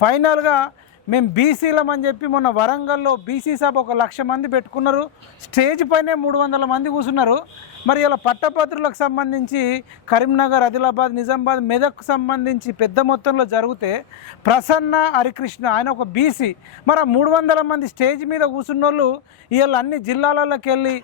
ఫైనల్గా మేము బీసీలం అని చెప్పి మొన్న వరంగల్లో బీసీ సభ ఒక లక్ష మంది పెట్టుకున్నారు. స్టేజ్ పైనే మూడు వందల మంది కూర్చున్నారు. మరి ఇలా పట్టభద్రులకు సంబంధించి కరీంనగర్ ఆదిలాబాద్ నిజామాబాద్ మెదక్కు సంబంధించి పెద్ద మొత్తంలో జరిగితే ప్రసన్న హరికృష్ణ ఆయన ఒక బీసీ. మరి ఆ మూడు వందల మంది స్టేజ్ మీద కూర్చున్న వాళ్ళు వీళ్ళు అన్ని జిల్లాలలోకి వెళ్ళి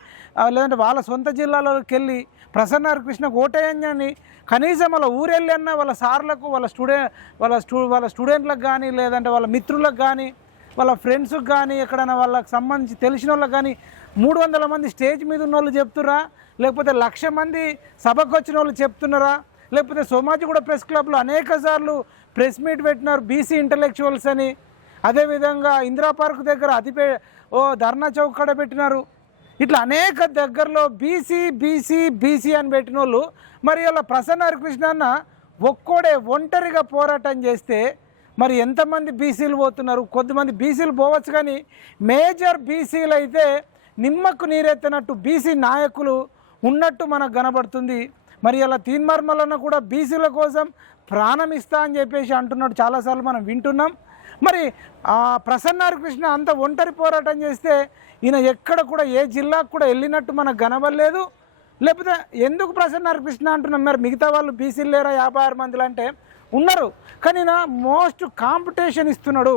లేదంటే వాళ్ళ సొంత జిల్లాలోకి వెళ్ళి ప్రసన్న హరికృష్ణకు ఓటేయని కనీసం వాళ్ళ ఊరెళ్ళన్నా వాళ్ళ సార్లకు వాళ్ళ స్టూడెంట్ వాళ్ళ స్టూ వాళ్ళ స్టూడెంట్లకు కానీ లేదంటే వాళ్ళ మిత్రులకు కానీ వాళ్ళ ఫ్రెండ్స్కి కానీ ఎక్కడైనా వాళ్ళకి సంబంధించి తెలిసిన వాళ్ళకి కానీ మూడు వందల మంది స్టేజ్ మీద ఉన్న వాళ్ళు చెప్తురా లేకపోతే లక్ష మంది సభకు వచ్చిన వాళ్ళు చెప్తున్నారా? లేకపోతే సోమాజిగూడ ప్రెస్ క్లబ్లో అనేక సార్లు ప్రెస్ మీట్ పెట్టినారు బీసీ ఇంటలెక్చువల్స్ అని. అదేవిధంగా ఇందిరా పార్క్ దగ్గర అతిపే ఓ ధర్నా చౌక్ కాడ పెట్టినారు. ఇట్లా అనేక దగ్గరలో బీసీ బీసీ బీసీ అని పెట్టిన వాళ్ళు మరి ఇలా ప్రసన్న హరికృష్ణ అన్న ఒక్కోడే ఒంటరిగా పోరాటం చేస్తే మరి ఎంతమంది బీసీలు పోతున్నారు? కొద్దిమంది బీసీలు పోవచ్చు కానీ మేజర్ బీసీలు అయితే నిమ్మకు నీరెత్తినట్టు బీసీ నాయకులు ఉన్నట్టు మనకు కనబడుతుంది. మరి ఇలా తీన్మార్మలన్న కూడా బీసీల కోసం ప్రాణం ఇస్తా అని చెప్పేసి అంటున్నాడు. చాలాసార్లు మనం వింటున్నాం. మరి ఆ ప్రసన్న హరికృష్ణ అంత ఒంటరి పోరాటం చేస్తే ఈయన ఎక్కడ కూడా ఏ జిల్లాకు కూడా వెళ్ళినట్టు మనకు కనబడలేదు. లేకపోతే ఎందుకు ప్రసన్న హరికృష్ణ అంటున్నాం? మరి మిగతా వాళ్ళు బీసీలు లేరా యాభై ఆరు మందిలు అంటే ఉన్నారు. కానీ నా మోస్ట్ కాంపిటీషన్ ఇస్తున్నాడు.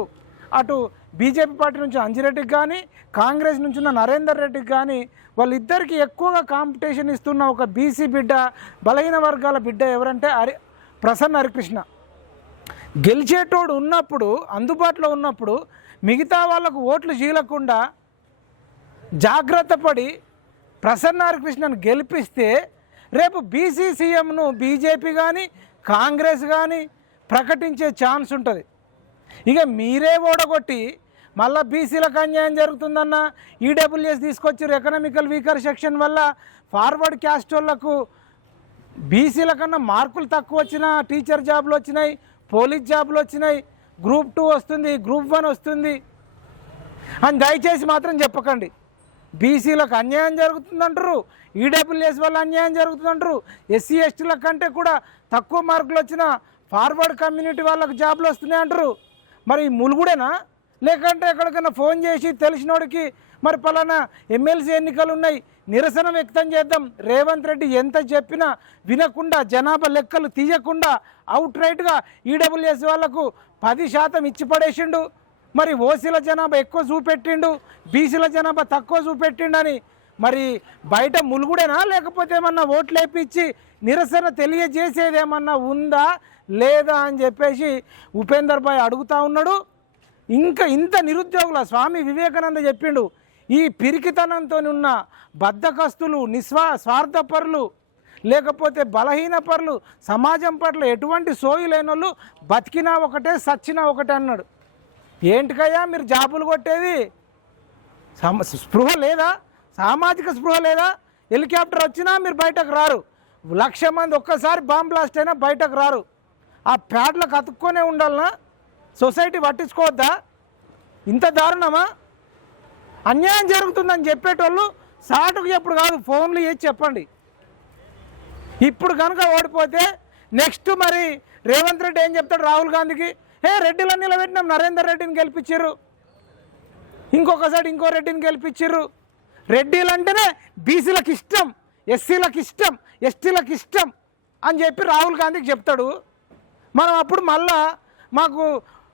అటు బీజేపీ పార్టీ నుంచి అంజిరెడ్డికి కానీ కాంగ్రెస్ నుంచి ఉన్న నరేందర్ రెడ్డికి కానీ వాళ్ళిద్దరికి ఎక్కువగా కాంపిటీషన్ ఇస్తున్న ఒక బీసీ బిడ్డ బలహీన వర్గాల బిడ్డ ఎవరంటే హరి ప్రసన్న హరికృష్ణ గెలిచేటోడు ఉన్నప్పుడు అందుబాటులో ఉన్నప్పుడు మిగతా వాళ్ళకు ఓట్లు చీలకుండా జాగ్రత్త పడి ప్రసన్నారకృష్ణను గెలిపిస్తే రేపు బీసీ సీఎంను బీజేపీ కానీ కాంగ్రెస్ కానీ ప్రకటించే ఛాన్స్ ఉంటుంది. ఇక మీరే ఓడగొట్టి మళ్ళీ బీసీలకు అన్యాయం జరుగుతుందన్న ఈడబ్ల్యూఎస్ తీసుకొచ్చారు ఎకనామికల్ వీకర్ సెక్షన్ వల్ల ఫార్వర్డ్ క్యాస్ట్ వాళ్ళకు బీసీల కన్నా మార్కులు తక్కువ వచ్చిన టీచర్ జాబ్లు వచ్చినాయి పోలీస్ జాబులు వచ్చినాయి. గ్రూప్ టూ వస్తుంది గ్రూప్ వన్ వస్తుంది. అని దయచేసి మాత్రం చెప్పకండి. బీసీలకు అన్యాయం జరుగుతుందంటారు ఈడబ్ల్యూఎస్ వల్ల అన్యాయం జరుగుతుందంటారు ఎస్సీ ఎస్టీల కంటే కూడా తక్కువ మార్కులు వచ్చిన ఫార్వర్డ్ కమ్యూనిటీ వాళ్ళకు జాబ్లు వస్తున్నాయి అంటారు. మరి ములుగుడేనా? లేకంటే ఎక్కడికైనా ఫోన్ చేసి తెలిసినోడికి మరి పలానా ఎమ్మెల్సీ ఎన్నికలు ఉన్నాయి నిరసన వ్యక్తం చేద్దాం. రేవంత్ రెడ్డి ఎంత చెప్పినా వినకుండా జనాభా లెక్కలు తీయకుండా అవుట్ రైట్గా ఈడబ్ల్యూఎస్ వాళ్ళకు పది శాతం ఇచ్చి పడేసిండు. మరి ఓసీల జనాభా ఎక్కువ చూపెట్టిండు బీసీల జనాభా తక్కువ చూపెట్టిండని. మరి బయట ములుగుడేనా? లేకపోతే ఏమన్నా ఓట్లు వేపించి నిరసన తెలియజేసేది ఏమన్నా ఉందా? లేదా అని చెప్పేసి ఉపేందర్ భాయ్ అడుగుతా ఉన్నాడు. ఇంకా ఇంత నిరుద్యోగుల స్వామి వివేకానంద చెప్పిండు. ఈ పిరికితనంతో ఉన్న బద్ధకస్తులు నిస్వా స్వార్థపరులు లేకపోతే బలహీన పరులు సమాజం పట్ల ఎటువంటి సోయి లేని వాళ్ళు బతికినా ఒకటే సచ్చినా ఒకటే అన్నాడు. ఏంటికయ్యా మీరు జాబులు కొట్టేది? స్పృహ లేదా? సామాజిక స్పృహ లేదా? హెలికాప్టర్ వచ్చినా మీరు బయటకు రారు. లక్ష మంది ఒక్కసారి బాంబ్ బ్లాస్ట్ అయినా బయటకు రారు. ఆ ప్యాడ్లకు అతుక్కునే ఉండాలనా? సొసైటీ పట్టించుకోవద్దా? ఇంత దారుణమా? అన్యాయం జరుగుతుందని చెప్పేటోళ్ళు సాటుకు ఎప్పుడు కాదు ఫోన్లు చేసి చెప్పండి. ఇప్పుడు కనుక ఓడిపోతే నెక్స్ట్ మరి రేవంత్ రెడ్డి ఏం చెప్తాడు రాహుల్ గాంధీకి? ఏ రెడ్డిలో నిలబెట్టినాం నరేందర్ రెడ్డిని గెలిపించారు ఇంకొకసారి ఇంకో రెడ్డిని గెలిపించారు రెడ్డిలు అంటేనే బీసీలకు ఇష్టం ఎస్సీలకు ఇష్టం ఎస్టీలకు ఇష్టం అని చెప్పి రాహుల్ గాంధీకి చెప్తాడు. మనం అప్పుడు మళ్ళా మాకు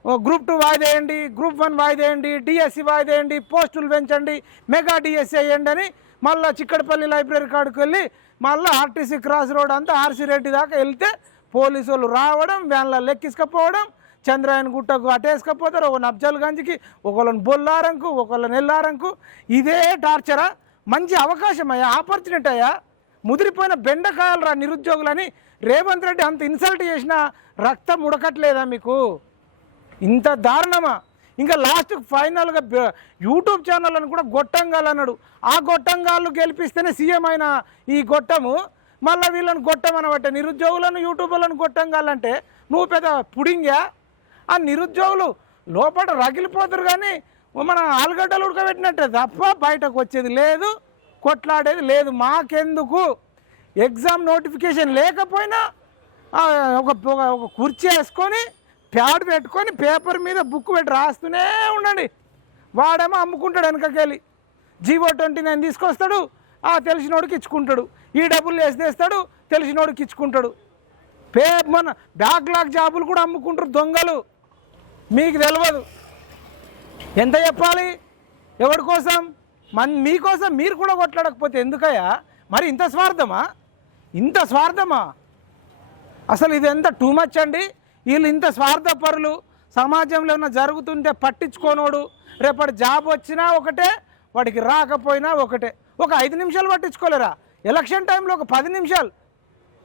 గ్రూప్ టూ వాయిదేయండి గ్రూప్ వన్ వాయిదేయండి డిఎస్సి వాయిదేయండి పోస్టులు పెంచండి మెగా డిఎస్సి వేయండి అని మళ్ళీ చిక్కడపల్లి లైబ్రరీ కాడికి వెళ్ళి మళ్ళీ ఆర్టీసీ క్రాస్ రోడ్ అంతా ఆర్సీ రెడ్డి దాకా వెళ్తే పోలీసు వాళ్ళు రావడం వ్యాన్లో లెక్కించకపోవడం చంద్రాయన్ గుట్టకు అటేసుకపోతారు ఒక నబ్జల్ గంజ్కి ఒకళ్ళని బొల్లారంకు ఒకళ్ళని ఎల్లారంకు. ఇదే టార్చరా? మంచి అవకాశం అయ్యా ఆపర్చునిటీ అయ్యా. ముదిరిపోయిన బెండకాయలు రా నిరుద్యోగులని? రేవంత్ రెడ్డి అంత ఇన్సల్ట్ చేసినా రక్తం ఉడకట్లేదా మీకు? ఇంత దారుణమా? ఇంకా లాస్ట్ ఫైనల్గా యూట్యూబ్ ఛానల్ అని కూడా గొట్టంగాలు అన్నాడు. ఆ గొట్టంగాళ్ళు గెలిపిస్తేనే సీఎం అయిన ఈ గొట్టము మళ్ళీ వీళ్ళని గొట్టం అనబట్ట నిరుద్యోగులను యూట్యూబర్లను గొట్టంగాలంటే నువ్వు పెద్ద పుడింగా ఆ నిరుద్యోగులు లోపల రగిలిపోతారు కానీ మన ఆలుగడ్డలు ఉడకబెట్టినట్టే తప్ప బయటకు వచ్చేది లేదు కొట్లాడేది లేదు. మాకెందుకు? ఎగ్జామ్ నోటిఫికేషన్ లేకపోయినా ఒక- ఒక కుర్చీ వేసుకొని ప్యాడ్ పెట్టుకొని పేపర్ మీద బుక్ పెట్టి రాస్తూనే ఉండండి. వాడేమో అమ్ముకుంటాడు వెనకకెళ్ళి. జీవో ట్వంటీ నైన్ తీసుకొస్తాడు ఆ తెలిసినోడికి ఇచ్చుకుంటాడు. ఈ డబ్బులు వేసేస్తాడు తెలిసినోడికి ఇచ్చుకుంటాడు. పే మన బ్యాక్లాగ్ జాబులు కూడా అమ్ముకుంటారు దొంగలు. మీకు తెలియదు ఎంత చెప్పాలి? ఎవరి కోసం? మన మీకోసం మీరు కూడా కొట్లాడకపోతే ఎందుకయ్యా? మరి ఇంత స్వార్థమా? ఇంత స్వార్థమా? అసలు ఇది ఎంత టూ మచ్ అండి? వీళ్ళు ఇంత స్వార్థపరులు సమాజంలో ఏమైనా జరుగుతుంటే పట్టించుకోనోడు. రేపటి జాబ్ వచ్చినా ఒకటే వాడికి రాకపోయినా ఒకటే. ఒక ఐదు నిమిషాలు పట్టించుకోలేరా? ఎలక్షన్ టైంలో ఒక పది నిమిషాలు.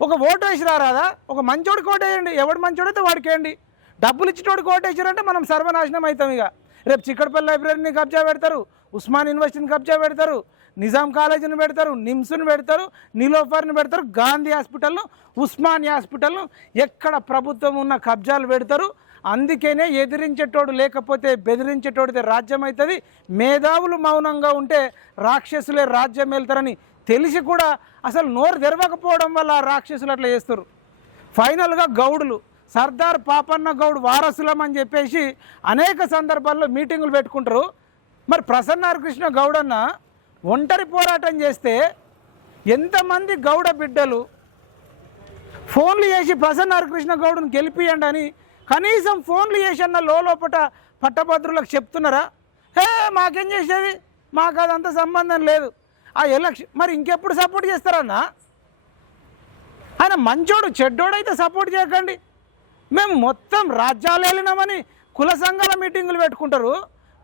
ఒక ఓటు వేసి రారాదా ఒక మంచోడికి ఓటు వేయండి. ఎవడు మంచోడైతే వాడికి వేయండి. డబ్బులు ఇచ్చేటోడికి ఓటు వేసారంటే మనం సర్వనాశనం అవుతాం ఇక. రేపు చిక్కడపల్లి లైబ్రరీని కబ్జా పెడతారు. ఉస్మాన్ యూనివర్సిటీని కబ్జా పెడతారు. నిజాం కాలేజీని పెడతారు నిమ్స్ని పెడతారు నిలోఫర్ని పెడతారు గాంధీ హాస్పిటల్ను ఉస్మానియా హాస్పిటల్ను ఎక్కడ ప్రభుత్వం ఉన్న కబ్జాలు పెడతారు. అందుకనే ఎదిరించేటోడు లేకపోతే బెదిరించేటోడితే రాజ్యం అవుతుంది మేధావులు మౌనంగా ఉంటే రాక్షసులే రాజ్యం వెళ్తారని తెలిసి కూడా అసలు నోరు తెరవకపోవడం వల్ల రాక్షసులు అట్లా చేస్తారు. ఫైనల్గా గౌడులు సర్దార్ పాపన్న గౌడ్ వారసులం అని చెప్పేసి అనేక సందర్భాల్లో మీటింగులు పెట్టుకుంటారు. మరి ప్రసన్న కృష్ణ గౌడ్ అన్న ఒంటరి పోరాటం చేస్తే ఎంతమంది గౌడ బిడ్డలు ఫోన్లు చేసి ప్రసన్న హరికృష్ణ గౌడ్ని గెలిపియండి అని కనీసం ఫోన్లు చేసి అన్న లోపట పట్టభద్రులకు చెప్తున్నారా? హే మాకేం చేసేది? మాకు అదంత సంబంధం లేదు. ఆ ఎలక్షన్ మరి ఇంకెప్పుడు సపోర్ట్ చేస్తారన్నా? ఆయన మంచోడు చెడ్డోడైతే సపోర్ట్ చేయకండి. మేము మొత్తం రాజ్యాలు వెళ్ళినామని కుల సంఘాల మీటింగులు పెట్టుకుంటారు.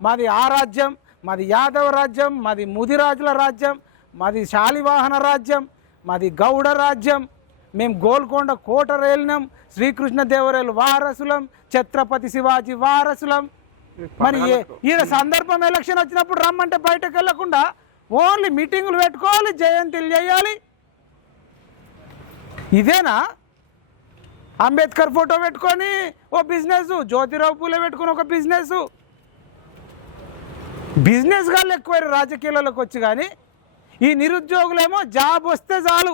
మాది ఆ రాజ్యం మాది యాదవ రాజ్యం మాది ముదిరాజుల రాజ్యం మాది శాలివాహన రాజ్యం మాది గౌడ రాజ్యం. మేము గోల్కొండ కోట వెళ్ళినాం శ్రీకృష్ణదేవరాయలు వారసులం ఛత్రపతి శివాజీ వారసులం. మరి ఈయన సందర్భం ఎలక్షన్ వచ్చినప్పుడు రమ్మంటే బయటకు వెళ్ళకుండా ఓన్లీ మీటింగులు పెట్టుకోవాలి జయంతిలు చేయాలి. ఇదేనా? అంబేద్కర్ ఫోటో పెట్టుకొని ఓ బిజినెస్ జ్యోతిరావు పూలే పెట్టుకొని ఒక బిజినెస్ బిజినెస్ గాళ్ళు ఎక్కువ రాజకీయాల్లోకి వచ్చి కానీ ఈ నిరుద్యోగులేమో జాబ్ వస్తే చాలు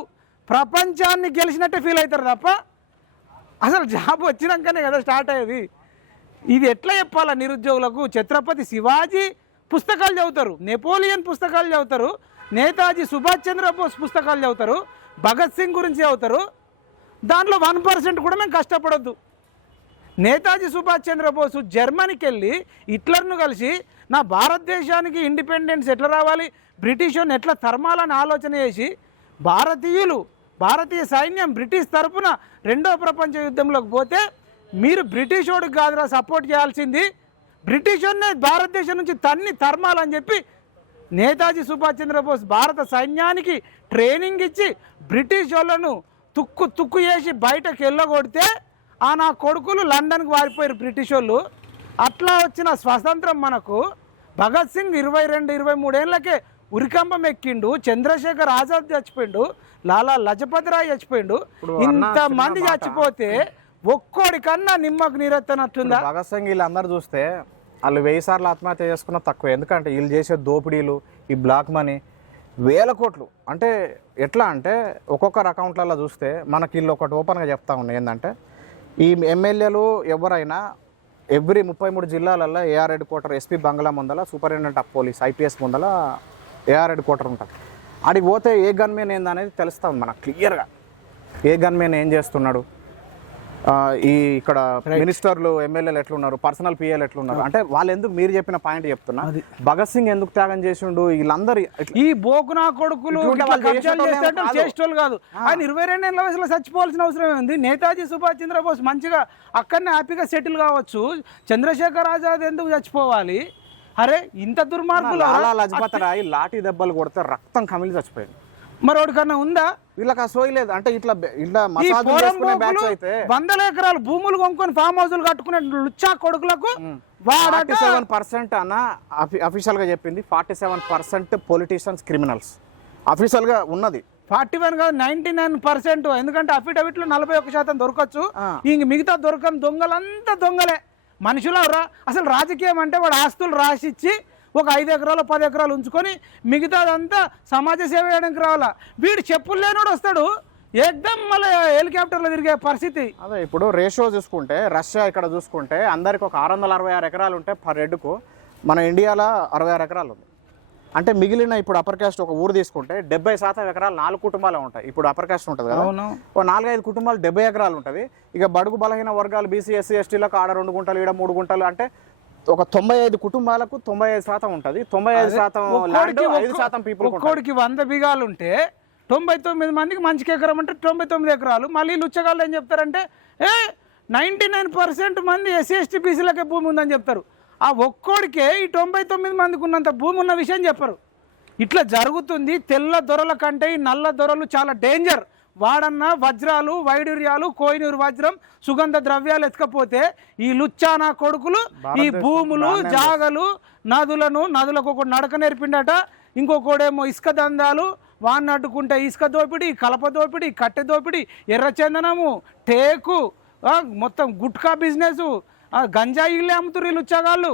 ప్రపంచాన్ని గెలిచినట్టే ఫీల్ అవుతారు తప్ప అసలు జాబ్ వచ్చినాకనే కదా స్టార్ట్ అయ్యేది. ఇది ఎట్లా చెప్పాలా నిరుద్యోగులకు? ఛత్రపతి శివాజీ పుస్తకాలు చదువుతారు నెపోలియన్ పుస్తకాలు చదువుతారు నేతాజీ సుభాష్ చంద్రబోస్ పుస్తకాలు చదువుతారు భగత్ సింగ్ గురించి చదువుతారు. దాంట్లో వన్ పర్సెంట్ కూడా మేము కష్టపడొద్దు. నేతాజీ సుభాష్ చంద్రబోసు జర్మనీకి వెళ్ళి హిట్లర్ను కలిసి నా భారతదేశానికి ఇండిపెండెన్స్ ఎట్లా రావాలి? బ్రిటిష్ ఎట్లా తరమాలని ఆలోచన చేసి భారతీయులు భారతీయ సైన్యం బ్రిటిష్ తరపున రెండో ప్రపంచ యుద్ధంలోకి పోతే మీరు బ్రిటిష్ వాడికి కాదురా సపోర్ట్ చేయాల్సింది. బ్రిటిష్ వాడినే భారతదేశం నుంచి తన్ని తరమాలని చెప్పి నేతాజీ సుభాష్ చంద్రబోస్ భారత సైన్యానికి ట్రైనింగ్ ఇచ్చి బ్రిటిష్ వాళ్ళను తుక్కు తుక్కు చేసి బయటకు వెళ్ళగొడితే ఆ నా కొడుకులు లండన్కి వారిపోయారు బ్రిటిష్ వాళ్ళు. అట్లా వచ్చిన స్వతంత్రం మనకు భగత్ సింగ్ ఇరవై రెండు ఇరవై మూడేళ్ళకే ఉరికంబం ఎక్కిండు చంద్రశేఖర్ ఆజాద్ చచ్చిపోయిండు లాలా లజపతి రాయ్ చచ్చిపోయిండు. ఇంతమంది. చచ్చిపోతే ఒక్కోడి కన్నా నిమ్మకు నీరెత్తనట్టుందా? భగత్ సింగ్ వీళ్ళందరూ చూస్తే వాళ్ళు వెయ్యి సార్లు ఆత్మహత్య చేసుకున్న తక్కువ. ఎందుకంటే వీళ్ళు చేసే దోపిడీలు ఈ బ్లాక్ మనీ వేల కోట్లు. అంటే ఎట్లా అంటే ఒక్కొక్కరు అకౌంట్లలో చూస్తే మనకి వీళ్ళు ఒకటి ఓపెన్గా చెప్తా ఉన్నాయి. ఏంటంటే ఈ ఎమ్మెల్యేలు ఎవరైనా ఎవ్రీ ముప్పై మూడు జిల్లాలలో ఏఆర్ హెడ్ క్వార్టర్ ఎస్పీ బంగ్లా ముందల సూపరింటెండెంట్ ఆఫ్ పోలీస్ ఐపీఎస్ ముందల ఏఆర్ హెడ్ క్వార్టర్ ఉంటుంది ఆడికి పోతే ఏ గన్మేన్ ఏందనేది తెలుస్తుంది మనకు క్లియర్గా. ఏ గన్మేన్ ఏం చేస్తున్నాడు? ఈ ఇక్కడ మినిస్టర్లు ఎమ్మెల్యేలు ఎట్లున్నారు? పర్సనల్ పిఎల్ ఎట్లున్నారు? అంటే వాళ్ళు ఎందుకు మీరు చెప్పిన పాయింట్ చెప్తున్నా? భగత్ సింగ్ ఎందుకు త్యాగం చేసిండు? వీళ్ళందరూ ఈ బోకునా కొడుకులు చేసేటోళ్ళు కాదు. ఆయన ఇరవై రెండు ఏళ్ళ వయసులో చచ్చిపోవాల్సిన అవసరం ఏముంది? నేతాజీ సుభాష్ చంద్రబోస్ మంచిగా అక్కడనే హ్యాపీగా సెటిల్ కావచ్చు. చంద్రశేఖర్ ఆజాద్ ఎందుకు చచ్చిపోవాలి? అరే ఇంత దుర్మార్గులు లాఠీ దెబ్బలు కొడితే రక్తం కమిలి చచ్చిపోయాడు మరొకటి కన్నా ఉందా? వీళ్ళకి ఆ సోయి లేదు. అంటే ఇట్లా ఇట్లా వందల ఎకరాలు భూములు కొనుక్కొని ఫామ్ హౌసులు కట్టుకునే లుచ్చా కొడుకులకు ఫార్టీ సెవెన్ పర్సెంట్ అన్న అఫీషియల్గా చెప్పింది. Forty seven percent politicians criminals అఫీషియల్గా ఉన్నది. ఫార్టీ వన్ కాదు నైన్టీ నైన్ పర్సెంట్. ఎందుకంటే అఫిడవిట్లో నలభై ఒక్క శాతం దొరకచ్చు. ఇంక మిగతా దొరకని దొంగలంతా దొంగలే. మనుషులు ఎవరా? అసలు రాజకీయం అంటే వాడు ఆస్తులు రాసిచ్చి ఒక ఐదు ఎకరాలు పది ఎకరాలు ఉంచుకొని మిగతాదంతా సమాజ సేవ చేయడానికి రావాలా? వీడు చెప్పులు లేనోడు వస్తాడు. ఏకదం మళ్ళీ హెలికాప్టర్లో తిరిగే పరిస్థితి. అదే ఇప్పుడు రేషియో చూసుకుంటే రష్యా ఇక్కడ చూసుకుంటే అందరికి ఒక ఆరు వందల అరవై ఆరు ఎకరాలు ఉంటే పర్ హెడ్కు మన ఇండియాలో అరవై ఆరు ఎకరాలు ఉంది. అంటే మిగిలిన ఇప్పుడు అప్పర్ కాస్ట్ ఒక ఊరు తీసుకుంటే డెబ్బై శాతం ఎకరాలు నాలుగు కుటుంబాలే ఉంటాయి. ఇప్పుడు అప్పర్ కాస్ట్ ఉంటుంది కదా. ఓ నాలుగైదు కుటుంబాలు డెబ్బై ఎకరాలు ఉంటుంది. ఇక బడుగు బలహీన వర్గాలు బీసీ ఎస్సీ ఎస్టీలకు ఆడ రెండు గుంటలు ఈడ మూడు గుంటలు అంటే ఒక తొంభై ఐదు కుటుంబాలకు తొంభై ఐదు శాతం ఉంటుంది. తొంభై ఐదు శాతం ఐదు శాతం పీపుల్ ఒక్కోడికి వంద బిగాలు ఉంటే తొంభై తొమ్మిది మందికి మంచికి ఎకరం అంటే తొంభై తొమ్మిది ఎకరాలు. మళ్ళీ లుచ్చగాళ్ళు ఏం చెప్తారంటే ఏ నైంటీ నైన్ పర్సెంట్ మంది ఎస్సీ ఎస్టీ బీసీలకే భూమి ఉందని చెప్తారు. ఆ ఒక్కోడికే ఈ తొంభై తొమ్మిది మందికి ఉన్నంత భూమి ఉన్న విషయం చెప్పరు. ఇట్లా జరుగుతుంది తెల్ల దొరల కంటే ఈ నల్ల దొరలు చాలా డేంజర్ వాడన్న వజ్రాలు వైడూర్యాలు కోహినూరు వజ్రం సుగంధ ద్రవ్యాలు ఎత్తుకపోతే ఈ లుచ్చానా కొడుకులు ఈ భూములు జాగలు నదులను నదులకు ఒక నడక నేర్పిండట. ఇంకొకడేమో ఇసుక దందాలు వాడిని అడ్డుకుంటే ఇసుక దోపిడీ కలప దోపిడీ కట్టె దోపిడీ ఎర్రచందనము టేకు మొత్తం గుట్కా బిజినెస్ గంజాయి ఇళ్ళే అమ్ముతుర్రు ఈ లుచ్చగాళ్ళు.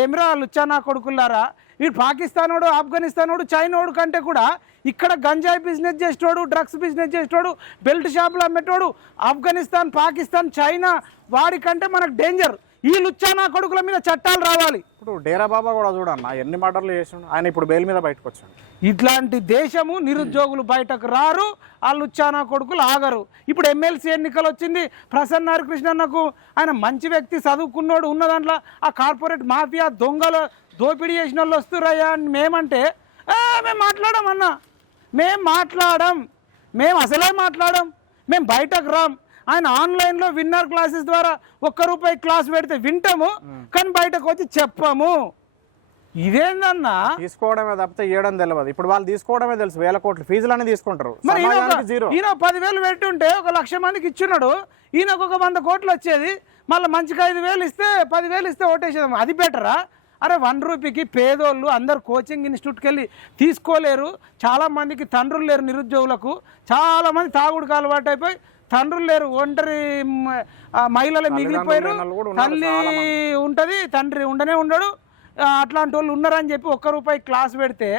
ఏమిరా లుచ్చా నా కొడుకులారా వీడు పాకిస్తానోడు ఆఫ్ఘనిస్తానోడు చైనోడు కంటే కూడా ఇక్కడ గంజాయి బిజినెస్ చేసేటోడు డ్రగ్స్ బిజినెస్ చేసేటోడు బెల్ట్ షాపులు అమ్మేటోడు ఆఫ్ఘనిస్తాన్ పాకిస్తాన్ చైనా వాడికంటే మనకు డేంజర్. ఈ లుచ్చా నా కొడుకుల మీద చట్టాలు రావాలి. ఇప్పుడు డేరా బాబా కూడా చూడన్న ఎన్ని మర్డర్లు చేసిండు ఆయన ఇప్పుడు బెయిల్ మీద బయటకు వచ్చాడు. ఇట్లాంటి దేశము నిరుద్యోగులు బయటకు రారు ఆ లుచ్చానా కొడుకులు ఆగరు. ఇప్పుడు ఎమ్మెల్సీ ఎన్నికలు వచ్చింది ప్రసన్న హరికృష్ణన్నకు ఆయన మంచి వ్యక్తి చదువుకున్నోడు ఉన్న దాంట్లో ఆ కార్పొరేట్ మాఫియా దొంగలు దోపిడీ చేసిన వాళ్ళు వస్తురయ్యా అని మేమంటే "ఆ, మేము మాట్లాడం అన్న. మేము మాట్లాడం. మేము అసలే మాట్లాడం. మేము బయటకు రాం. ఆయన ఆన్లైన్లో విన్నర్ క్లాసెస్ ద్వారా ఒక్క రూపాయి క్లాస్ పెడితే వింటాము కానీ బయటకు వచ్చి చెప్పము. ఇదేందన్నా? తీసుకోవడమే తప్పితే ఇవ్వడం తెలియదు ఇప్పుడు వాళ్ళు తీసుకోవడమే తెలుసు. వేల కోట్లు ఫీజులన్నీ తీసుకుంటారు. మరి ఈయన పదివేలు పెట్టుంటే ఒక లక్ష మందికి ఇచ్చున్నాడు. ఈయనకు ఒక వంద కోట్లు వచ్చేది. మళ్ళీ మంచిగా ఐదు వేలు ఇస్తే పదివేలు ఇస్తే ఓటేసేదాం అది బెటరా? అరే వన్ రూపీకి పేదోళ్ళు అందరు కోచింగ్ ఇన్స్టిట్యూట్కి వెళ్ళి తీసుకోలేరు. చాలా మందికి తండ్రులు లేరు నిరుద్యోగులకు. చాలా మంది తాగుడుకు అలవాటు అయిపోయి తండ్రులు లేరు. ఒంటరి మహిళలు మిగిలిపోయారు. తల్లి ఉంటుంది తండ్రి ఉండనే ఉండడు. అట్లాంటి వాళ్ళు ఉన్నారని చెప్పి ఒక్క రూపాయి క్లాస్ పెడితే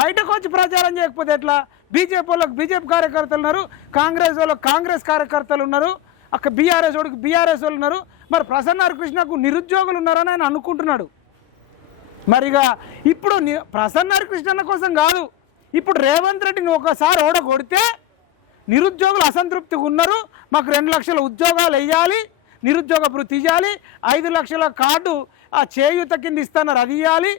బయటకు వచ్చి ప్రచారం చేయకపోతే ఎట్లా? బీజేపీ వాళ్ళకి బీజేపీ కార్యకర్తలు ఉన్నారు. కాంగ్రెస్ వాళ్ళకి కాంగ్రెస్ కార్యకర్తలు ఉన్నారు. అక్కడ బీఆర్ఎస్ వాళ్ళకి బీఆర్ఎస్ వాళ్ళు ఉన్నారు. మరి ప్రసన్న కృష్ణకు నిరుద్యోగులు ఉన్నారని ఆయన అనుకుంటున్నాడు. మరిగా ఇప్పుడు ని- ప్రసన్న కోసం కాదు ఇప్పుడు రేవంత్ రెడ్డిని ఒకసారి ఓడ కొడితే నిరుద్యోగులు అసంతృప్తిగా ఉన్నారు. మాకు రెండు లక్షల ఉద్యోగాలు వేయాలి నిరుద్యోగ భృతి ఇవ్వాలి ఐదు లక్షల కార్డు ఆ చేయూత కింద ఇస్తున్నారు అది ఇవ్వాలి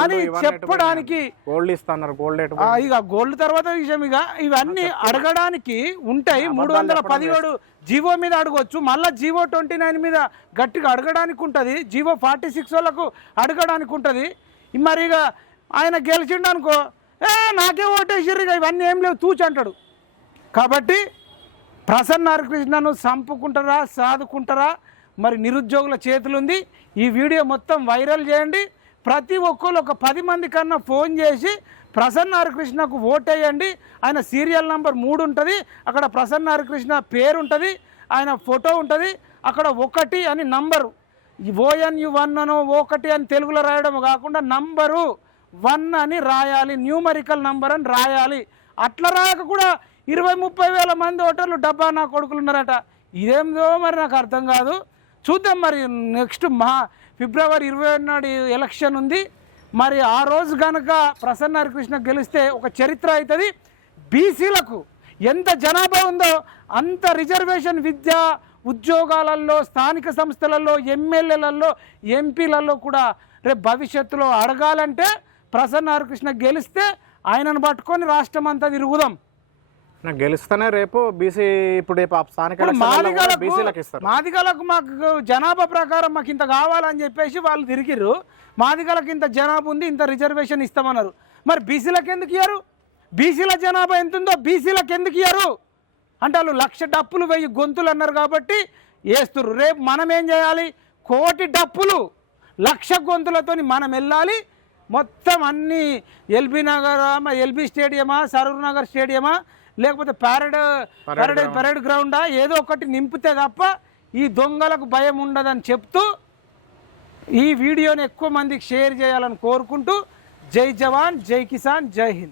అని చెప్పడానికి గోల్డ్ ఇస్తున్నారు గోల్డ్ ఇక గోల్డ్ తర్వాత విషయం ఇక ఇవన్నీ అడగడానికి ఉంటాయి. మూడు వందల పదిహేడు జీవో మీద అడగొచ్చు. మళ్ళీ జీవో ట్వంటీ నైన్ మీద గట్టిగా అడగడానికి ఉంటుంది. జీవో ఫార్టీ సిక్స్ వాళ్ళకు అడగడానికి ఉంటుంది. మరి ఇక ఆయన గెలిచిండు అనుకో ఏ నాకే ఓటేసిర్రు ఇక ఇవన్నీ ఏం లేవు తూచి అంటాడు. కాబట్టి ప్రసన్న హరికృష్ణను చంపుకుంటారా సాదుకుంటారా? మరి నిరుద్యోగుల చేతులుంది. ఈ వీడియో మొత్తం వైరల్ చేయండి. ప్రతి ఒక్కరు ఒక పది మంది కన్నా ఫోన్ చేసి ప్రసన్న హరికృష్ణకు ఓటేయండి ఆయన సీరియల్ నెంబర్ మూడు ఉంటుంది. అక్కడ ప్రసన్న హరికృష్ణ పేరు ఉంటుంది. ఆయన ఫోటో ఉంటుంది. అక్కడ ఒకటి అని నంబరు. ఓఎన్యు వన్ అనో ఒకటి అని తెలుగులో రాయడం కాకుండా నంబరు వన్ అని రాయాలి. న్యూమరికల్ నంబర్ అని రాయాలి. అట్లా రాక కూడా ఇరవై ముప్పై వేల మంది ఓటర్లు డబ్బా నా కొడుకులు ఉన్నారట. ఇదేందో మరి నాకు అర్థం కాదు. చూద్దాం మరి నెక్స్ట్ మా ఫిబ్రవరి ఇరవై నాడు ఎలక్షన్ ఉంది. మరి ఆ రోజు కనుక ప్రసన్న హరికృష్ణ గెలిస్తే ఒక చరిత్ర అవుతుంది. బీసీలకు ఎంత జనాభా ఉందో అంత రిజర్వేషన్ విద్య ఉద్యోగాలలో స్థానిక సంస్థలలో ఎమ్మెల్యేలలో ఎంపీలలో కూడా రేపు భవిష్యత్తులో అడగాలంటే ప్రసన్న హరికృష్ణ గెలిస్తే ఆయనను పట్టుకొని రాష్ట్రం అంతా తిరుగుదాం. నాకు గెలిస్తేనే రేపు బీసీ ఇప్పుడు స్థానిక మాదిగలకు బీసీలకు ఇస్తారు. మాదిగలకు మాకు జనాభా ప్రకారం మాకు ఇంత కావాలని చెప్పేసి వాళ్ళు తిరిగిర్రు. మాదిగలకు ఇంత జనాభా ఉంది ఇంత రిజర్వేషన్ ఇస్తామన్నారు. మరి బీసీలకు ఎందుకు ఇయ్యారు? బీసీల జనాభా ఎంత ఉందో బీసీలకు ఎందుకు ఇయ్యారు? అంటే వాళ్ళు లక్ష డప్పులు వెయ్యి గొంతులు అన్నారు కాబట్టి వేస్తుర్రు రేపు మనం ఏం చేయాలి? కోటి డప్పులు లక్ష గొంతులతోని మనం వెళ్ళాలి. మొత్తం అన్ని ఎల్బీ నగర్ ఎల్బీ స్టేడియమా సరూర్ నగర్ స్టేడియమా లేకపోతే ప్యారెడ్ ప్యారెడ్ పరేడ్ గ్రౌండా ఏదో ఒకటి నింపితే తప్ప ఈ దొంగలకు భయం ఉండదని చెప్తూ ఈ వీడియోని ఎక్కువ మందికి షేర్ చేయాలని కోరుకుంటూ జై జవాన్ జై కిసాన్ జై హింద్.